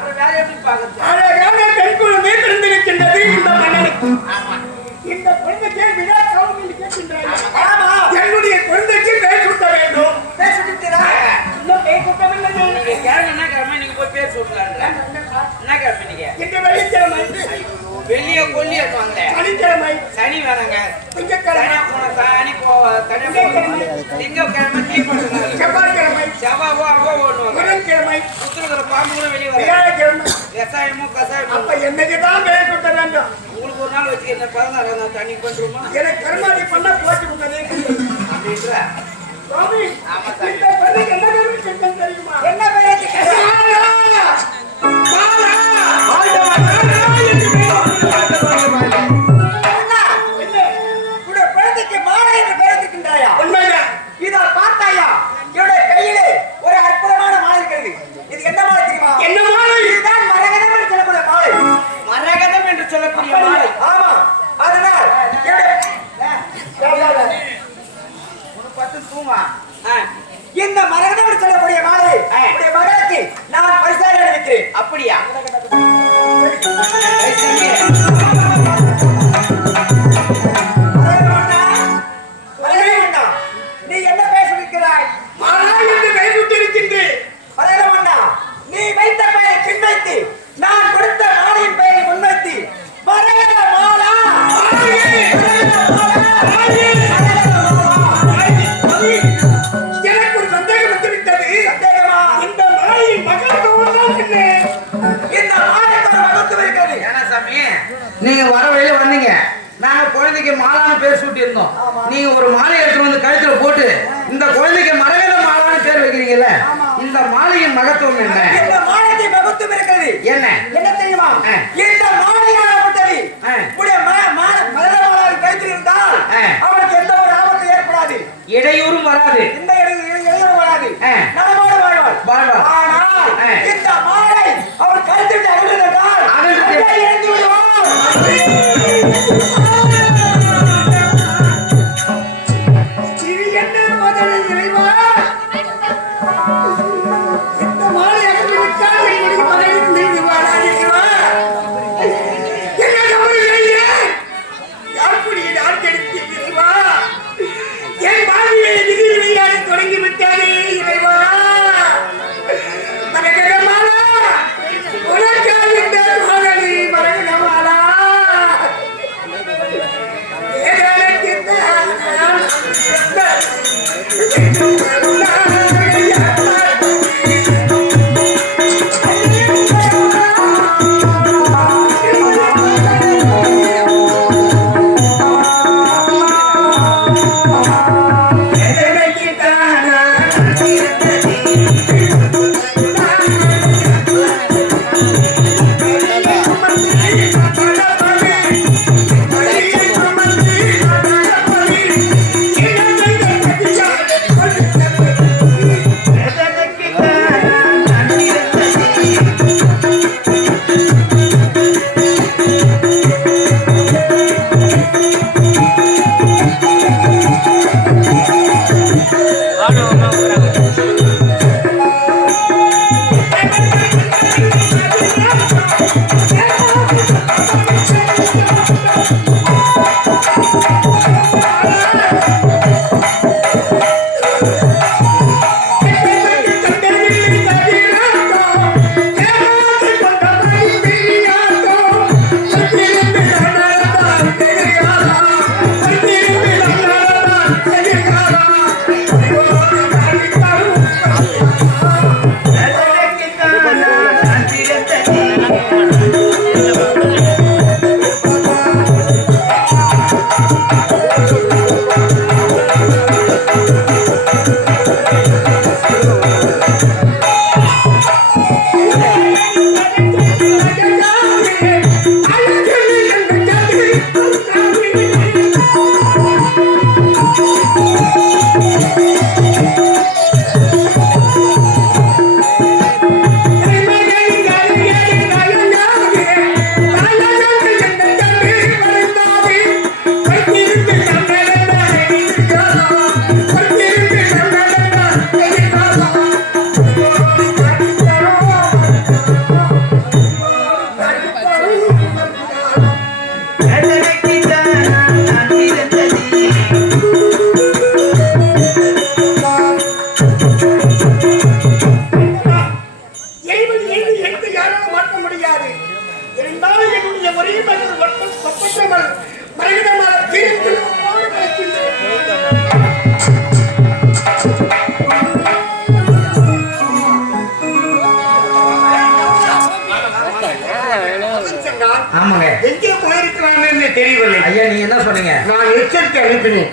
அப்புறம் வேற எப்படி பார்க்கறது? அழகான பெண் குழந்தை பிறந்திருக்கின்றது இந்த மன்னனுக்கு. ஆமா இந்த குழந்தைக்கு விழா காலத்தில் கேட்கின்றாய் ஆமா. என்னுடைய குழந்தைக்கு பேர் சுட்ட வேண்டும். இன்னும் பேர் சுட்டவில்லையே நீங்க கிழமை என்ன கிழமை நீங்க போய் பேர் சொல்லலாம்ல என்ன கிழமை நீங்க? இன்று வெள்ளிக்கிழமை. வெளிய கொல்லி எடுவாங்களே சனிக்கிழமை. சனி வேணாங்க திங்கட்கிழமை தனியா போன சனி போ தனியா போகணும் திங்கக்கிழமை. விவசாயமும் கசாயமும் அப்ப என்னைக்கு தான் பேர் சுட்ட வேண்டும்? உங்களுக்கு ஒரு நாள் வச்சுக்க பதினாறாம் நாள் தண்ணி பண்ணுறோமா எனக்கு கருமாதி பண்ண போட்டு விட்டதே அப்படின்ற? சுவாமி ஆமா என்ன தெரியுமா? என்ன மகத்துவம் என்ன இந்த மாலைக்கு மகத்துவம் இருக்கிறது என்ன என்ன தெரியுமா. இந்த மாலையாகப்பட்டது ஆ. உடைய ம- ம- மரகத மாலாவை கைத்தில் இருந்தால். அவனுக்கு எந்த ஒரு ஆபத்தும் ஏற்படாது இடையூறும் வராது இந்த இடையூறு வராது. நலமோடு வாழ்வாள் வாழ்வாள். ஆனால். இந்த மாலை அவன் கருத்து அகழ்ந்தால் அகன்று- இறந்து விடுவான்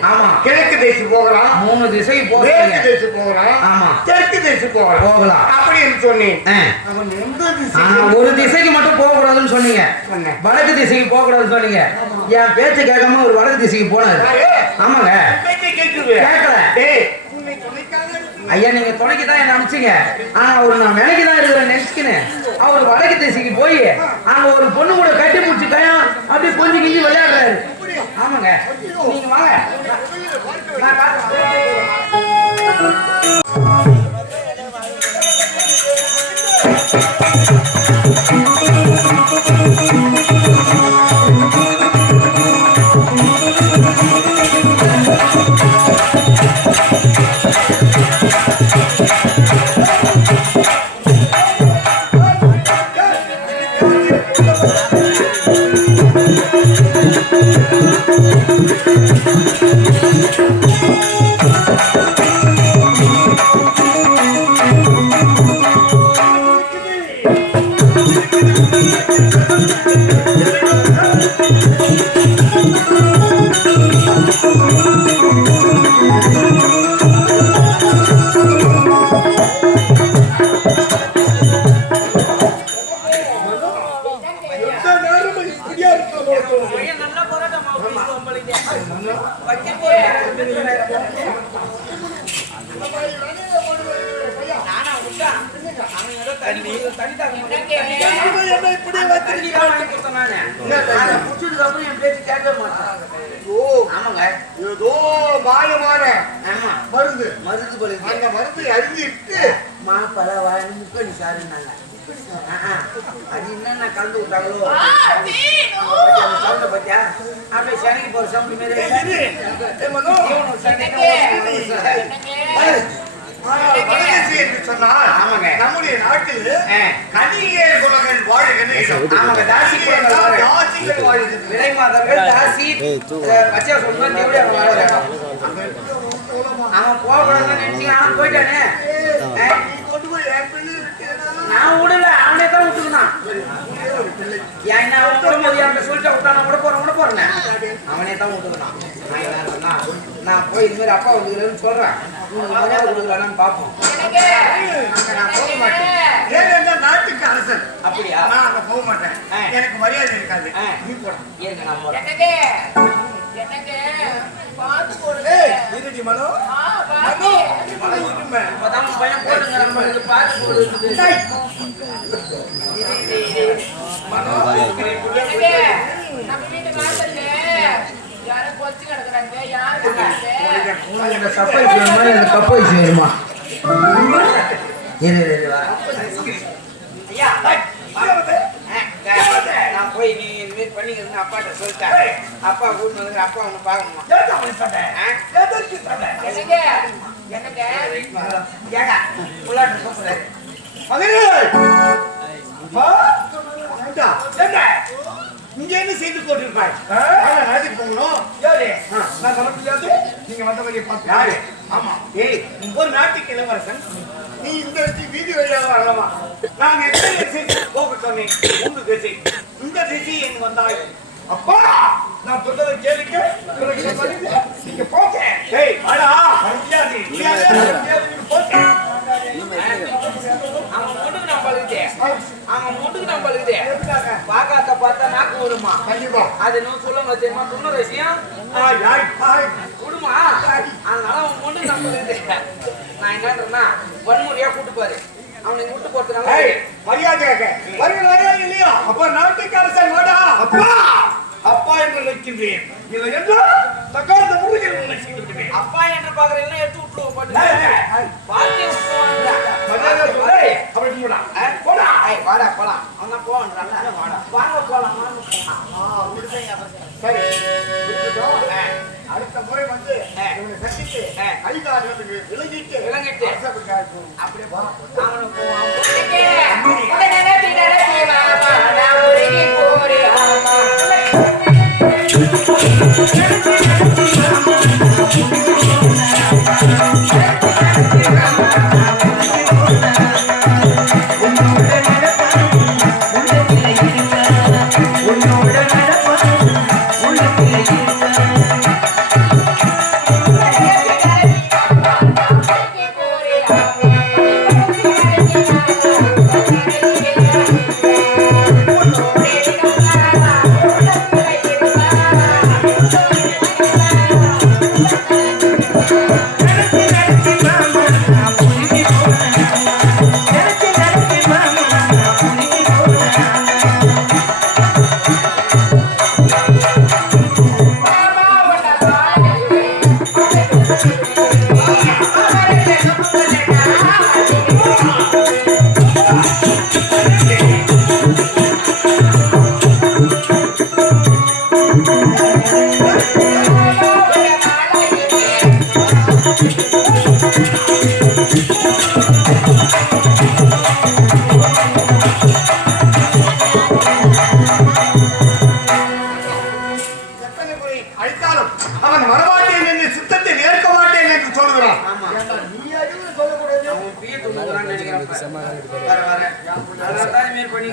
ஆமா. கிழக்கு தேசி போகலாம். மூணு தேசி போகலாம். ஆமா. தெற்கு தேசி போகலாம். போகலாம். சொன்னேன். ஒரு திசைக்கு மட்டும் போக கூடாதுன்னு சொன்னீங்க. வடக்கு திசைக்கு போக கூடாதுன்னு சொன்னீங்க. என் பேச்சு கேட்காம ஒரு வடக்கு திசைக்கு போனாரு? ஆமாங்க. கேட்கல. ஐயா நீங்க துணைக்கு தான் என்ன அனுப்பிச்சீங்க. ஆனா அவர் நான் விலைக்கு தான் இருக்கிறேன் நினைச்சுக்கினேன். அவர் வடக்கு திசைக்கு போய் அங்க ஒரு பொண்ணு கூட கட்டி முடிச்சு கயம் என்னை இப்படி வைத்திருக்கிறான். ஓ, ஏதோ மாயமான மருந்து. அந்த மருந்தை அருந்திட்டு. அது என்னென்ன கலந்து விட்டாங்களோ. சவுண்ட பத்தியா? அப்படியே சனிக்கு போற சவுண்ட் மாரி இரு. ஏ மனோ, ஆனால் வடதிசை என்று சொன்னால் நம்முடைய நாட்டில் ஆ. கனியேர் குலங்கள் வாழுகின்ற தாசி. அவங்க அவன் போகக்கூடாதுன்னு நினைச்சீங்க அவன் போயிட்டானே? நான் விடல அவனே தான் விட்டுக்கினான் என்ன அவன் விடும்போது என்கிட்ட சொல்லிட்டு விட்டான விட போறேன் விட போறேன். அவனே தான் விட்டுக்கினான் நான் என்ன சொன்னா, நான் போய் இந்த மாதிரி அப்பா வந்துக்கிறேன்னு சொல்றேன். உனக்கு மரியாதை கொடுக்கலான்னு பார்ப்போம். நான் போக மாட்டேன். நாட்டுக்கு அரசன். அப்படியா? நான் அங்க போக மாட்டேன். எனக்கு மரியாதை இருக்காது. நீ நான் போறேன். இருடி மனோ. பாட்டி. மன. இருமை. இப்பதான் உன் பையன் போடுங்க நம்ம இது பார்த்து போடுறது. எனக்கு நம்ம வீட்டு வாசல்ல யாரோ கொச்சு கிடக்குறாங்க யாரு கிடக்குறாங்க இந்த கப்பை செய்யுமா இந்த கப்பை செய்யுமா இரு இரு, இரு வா. ஐயா, ஆ, நான் போய் நீ இந்த மாதிரி பண்ணிக்கிறேன்னு அப்பாட்ட சொல்லிட்டேன். அப்பா கூட்டு வந்து அப்பா ஒன்று பார்க்கணுமா? ஆ? எனக்கு எனக்கு ஏங்க உள்ளாட்டு கூப்பிடுறாரு. மகனே! அப்பா ஏண்டா, என்ன என்ன செய்து போட்டிருப்பாய். நாட்டுக்கு போகணும். யாரு? நான் முடியாது. நீங்க வந்த வழியை பார்த்து யாரு? ஆமா. ஏய் நீ ஒரு நாட்டுக்கு இளவரசன். நீ இந்த வீதி வழியாக வரலாமா நான் எந்த திசை போக சொன்னேன். உங்க திசை. இந்த திசை எங்க வந்தாய். அப்பா நான் சொல்றதை சொல்லுங்க. நீங்க போங்க. ஏய் வாடா. முடியாது அவன் முட்டுக்கு நான் பழுகுதே. பாக்காத்த பார்த்தா நாக்கு வருமா கண்டிப்பா. அது இன்னும் சொல்லுங்க தெரியுமா? சொன்ன விஷயம். விடுமா அதனால அவன் முட்டுக்கு நான் பழுகுதே நான் வன்முறையா கூட்டு பாரு. அவனுக்கு விட்டு போறதுனால ஏய், மரியாதையாக வருகிறாயா இல்லையா? அப்ப நாட்டுக்கு அரசன் வாடா. அப்பா. அப்பா. என்று நிற்கின்றேன் இல்லை என்றால் தக்காத முருகன் விடுவேன். அப்பா என்று பாக்குறீங்கன்னா எடுத்து விட்டுருவோம் போட்டு. ஏய் வாடா போலாம். அவன் தான் போவான்றான்ல வாடா வாங்க. போலாம் சரி. அடுத்த முறை வந்து ஆ. அதிகாரிகளுக்கு விலகிட்டு. அரசபடியாக இருக்கும். அப்படியே போலாம். அவனை போவான்